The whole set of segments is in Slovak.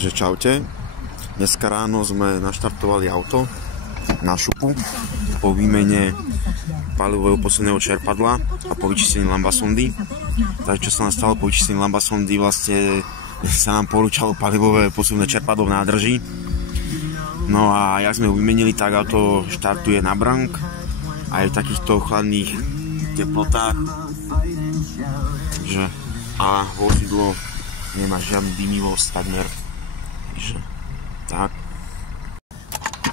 Takže čaute. Dneska ráno sme naštartovali auto na šupu po výmene palivového posunného čerpadla a po vyčistení lambasondy. Takže čo sa nám stalo po vyčistení lambasondy, vlastne sa nám porúčalo palivové posunné čerpadlo v nádrži. No a jak sme ho vymenili, tak auto štartuje na brank aj v takýchto chladných teplotách. Takže a vozidlo nemá žiadnu dymivosť takmer. Takže tak.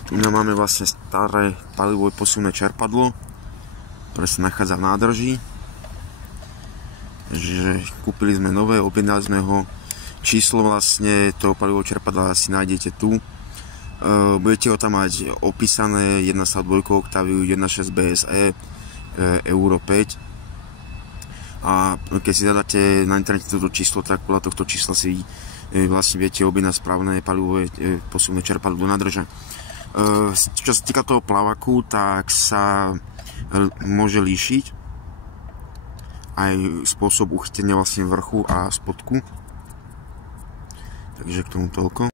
Tu máme vlastne staré palivové posunné čerpadlo, ktoré sa nachádza v nádrži. Takže kúpili sme nové, objednali sme ho. Číslo vlastne toho palivového čerpadla si nájdete tu. Budete ho tam mať opísané 1.2 Octaviu 1.6 BSE Euro 5. A keď si zadáte na internete toto číslo, tak podľa tohto čísla si vlastne viete objednať správne palivové posunné čerpadlo do nádrže. Čo sa týka toho plavaku, tak sa môže líšiť aj spôsob uchytenia vlastne vrchu a spodku. Takže k tomu toľko.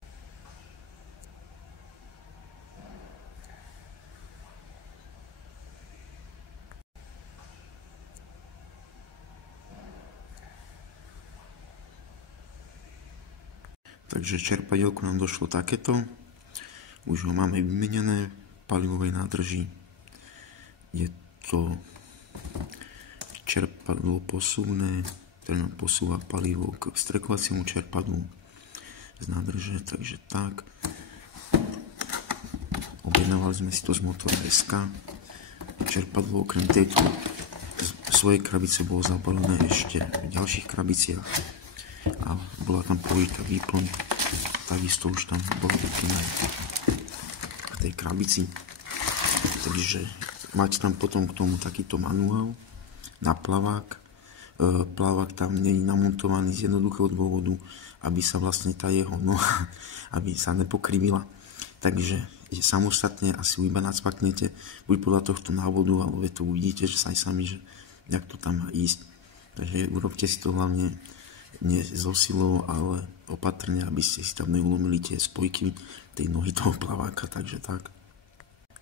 Takže čerpadielko nám došlo takéto. Už ho máme vymenené v palivovej nádrži. Je to čerpadlo posuvné, ktoré nám posúva palivo k vstrekovaciemu čerpadlu z nádrže, takže tak. Objednávali sme si to z Motor.sk. Čerpadlo okrem tejto svojej krabice bolo zabalené ešte v ďalších krabiciach a bola tam použitá výplň, takisto už tam bolo výplň v tej krabici. Takže máte tam potom k tomu takýto manuál na plavák. Plavák tam nie je namontovaný z jednoduchého dôvodu, aby sa vlastne tá jeho noha aby sa nepokrivila. Takže samostatne asi iba nacvaknete buď podľa tohto návodu, alebo to uvidíte, že sa aj sami, že jak to tam má ísť. Takže urobte si to hlavne nie so silou, ale opatrne, aby ste si tam neulomili tie spojky tej nohy toho plaváka, takže tak.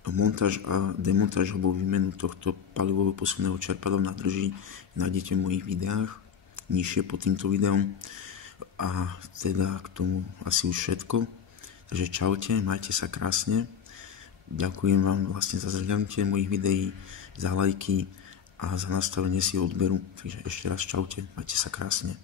Montáž a demontáž alebo výmenu tohto palivového posunného čerpadla v nádrži nájdete v mojich videách, nižšie pod týmto videom. A teda k tomu asi už všetko. Takže čaute, majte sa krásne. Ďakujem vám vlastne za zhľadnutie mojich videí, za lajky a za nastavenie si odberu. Takže ešte raz čaute, majte sa krásne.